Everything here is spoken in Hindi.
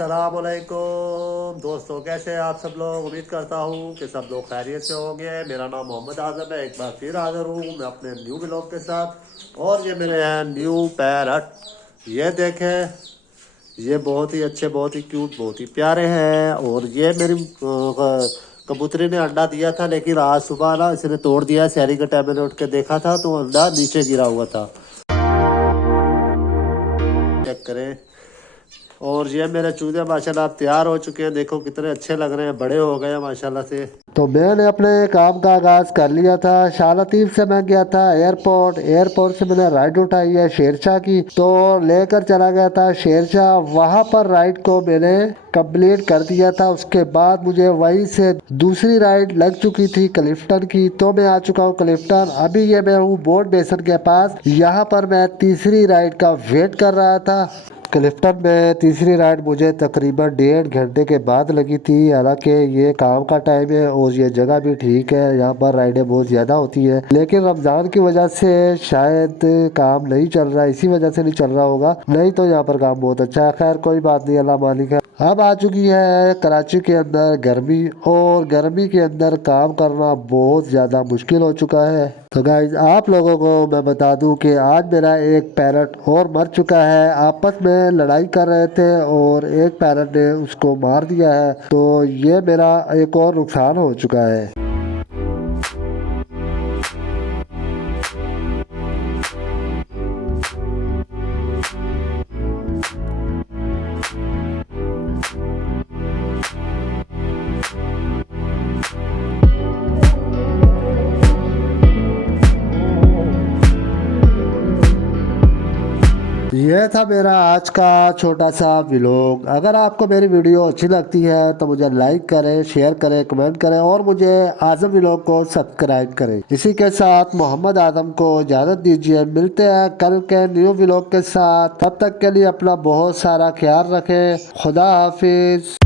अस्सलाम वालेकुम दोस्तों, कैसे हैं आप सब लोग। उम्मीद करता हूँ कि सब लोग खैरियत से होंगे। मेरा नाम मोहम्मद आज़म है। एक बार फिर हाज़िर हूँ मैं अपने न्यू व्लॉग के साथ। और ये मेरे हैं न्यू पैरट। ये देखें, ये बहुत ही अच्छे, बहुत ही क्यूट, बहुत ही प्यारे हैं। और ये मेरी कबूतरी ने अंडा दिया था, लेकिन आज सुबह ना इसने तोड़ दिया। शहरी के टाइम मैंने उठ के देखा था तो अंडा नीचे गिरा हुआ था। चेक करें। और ये मेरे चूजे माशाल्लाह तैयार हो चुके हैं। देखो कितने अच्छे लग रहे हैं, बड़े हो गए हैं माशाल्लाह से। तो मैंने अपने काम का आगाज़ कर लिया था। शाह लतीफ़ से मैं गया था एयरपोर्ट। एयरपोर्ट से मैंने राइड उठाई है शेरशाह की, तो लेकर चला गया था शेरशाह। वहाँ पर राइड को मैंने कंप्लीट कर दिया था। उसके बाद मुझे वहीं से दूसरी राइड लग चुकी थी क्लिफ्टन की, तो मैं आ चुका हूँ क्लिफ्टन। अभी ये मैं हूँ बोट बेसन के पास। यहाँ पर मैं तीसरी राइड का वेट कर रहा था। क्लिफ्टन में तीसरी राइड मुझे तकरीबन 1.5 घंटे के बाद लगी थी। हालांकि ये काम का टाइम है और ये जगह भी ठीक है, यहाँ पर राइडें बहुत ज़्यादा होती है, लेकिन रमज़ान की वजह से शायद काम नहीं चल रहा है। इसी वजह से नहीं चल रहा होगा, नहीं तो यहाँ पर काम बहुत अच्छा है। खैर कोई बात नहीं, अल्लाह मालिक है। अब आ चुकी है कराची के अंदर गर्मी, और गर्मी के अंदर काम करना बहुत ज़्यादा मुश्किल हो चुका है। तो गाइज आप लोगों को मैं बता दूं कि आज मेरा एक पैरट और मर चुका है। आपस में लड़ाई कर रहे थे और एक पैरट ने उसको मार दिया है, तो ये मेरा एक और नुकसान हो चुका है। यह था मेरा आज का छोटा सा व्लॉग। अगर आपको मेरी वीडियो अच्छी लगती है तो मुझे लाइक करें, शेयर करें, कमेंट करें और मुझे आज़म व्लॉग को सब्सक्राइब करें। इसी के साथ मोहम्मद आज़म को इजाज़त दीजिए। मिलते हैं कल के न्यू व्लॉग के साथ। तब तक के लिए अपना बहुत सारा ख्याल रखें। खुदा हाफिज।